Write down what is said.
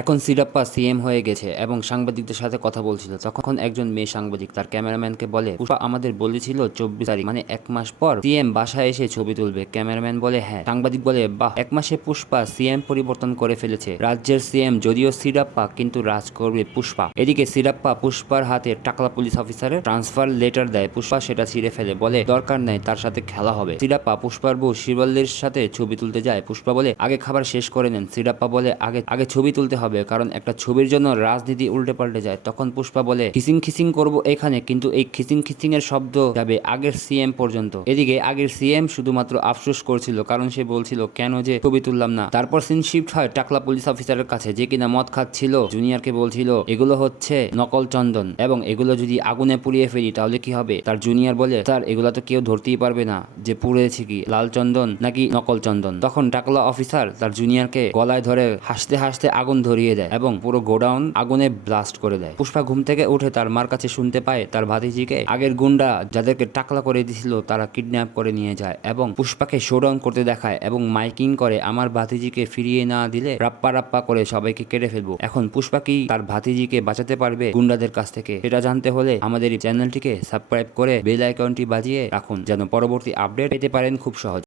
এখন সিরাপ্পা সিএম হয়ে গেছে এবং সাংবাদিকদের সাথে কথা বলছিল। তখন একজন মেয়ে সাংবাদিক তার ক্যামেরাম্যানকে বলে, পুষ্পা আমাদের বলেছিল 24 তারিখ মানে 1 মাস পর সিএম বাসায় এসে ছবি তুলবে। ক্যামেরাম্যান বলে হ্যাঁ। সাংবাদিক বলে বাহ, 1 মাসে পুষ্পা সিএম পরিবর্তন করে ফেলেছে। রাজ্যের সিএম যদিও সিরাপ্পা, কিন্তু রাজ করবে পুষ্পা। এদিকে সিরাপ্পা পুষ্পার হাতে টাকলা পুলিশ অফিসারের ট্রান্সফার লেটার দেয়। পুষ্পা সেটা ছিঁড়ে ফেলে, বলে দরকার নেই, তার সাথে খেলা হবে। সিরাপ্পা পুষ্পার বউ শিবল্লির সাথে ছবি তুলতে যায়। পুষ্পা বলে আগে খাবার শেষ করে নেন। সিরাপ্পা বলে আগে আগে ছবি তুলতে হবে, কারণ একটা ছবির জন্য রাজনীতি উল্টে পাল্টে যায়। তখন পুষ্পা বলে খিসিং খিসিং করবো এখানে, কিন্তু এই খিসিং খিসিং এর শব্দ যাবে আগের সিএম পর্যন্ত। এদিকে আগের সিএম শুধুমাত্র আফসোস করছিল, কারণ সে বলছিল কেন যে ছবি তুললাম না। তারপর সিন শিফট হয় টাকলা পুলিশ অফিসারের কাছে, যে কিনা মদ খাচ্ছিল। জুনিয়রকে বলছিল এগুলো হচ্ছে নকল চন্দন, এবং এগুলো যদি আগুনে পুড়িয়ে ফেলি তাহলে কি হবে। তার জুনিয়র বলে স্যার, এগুলো তো কেউ ধরতেই পারবে না যে পুড়েছে কি লাল চন্দন নাকি নকল চন্দন। তখন টাকলা অফিসার তার জুনিয়রকে গলায় ধরে হাসতে হাসতে আগুন ধরিয়ে দেয় এবং পুরো গোডাউন আগুনে ব্লাস্ট করে দেয়। পুষ্পা ঘুম থেকে উঠে তার মার কাছে শুনতে পায় তার ভাতিজিকে আগের গুন্ডা যাদেরকে টাকলা করে দিছিল তারা কিডন্যাপ করে নিয়ে যায় এবং পুষ্পাকে শোডাউন করতে দেখায় এবং মাইকিং করে আমার ভাতিজিকে ফিরিয়ে না দিলে রাপ্পা রাপ্পা করে সবাইকে কেটে ফেলবো। এখন পুষ্পা কি তার ভাতিজিকে বাঁচাতে পারবে গুন্ডাদের কাছ থেকে? সেটা জানতে হলে আমাদের এই চ্যানেলটিকে সাবস্ক্রাইব করে বেল আইকনটি বাজিয়ে রাখুন, যেন পরবর্তী আপডেট পেতে পারেন খুব সহজ।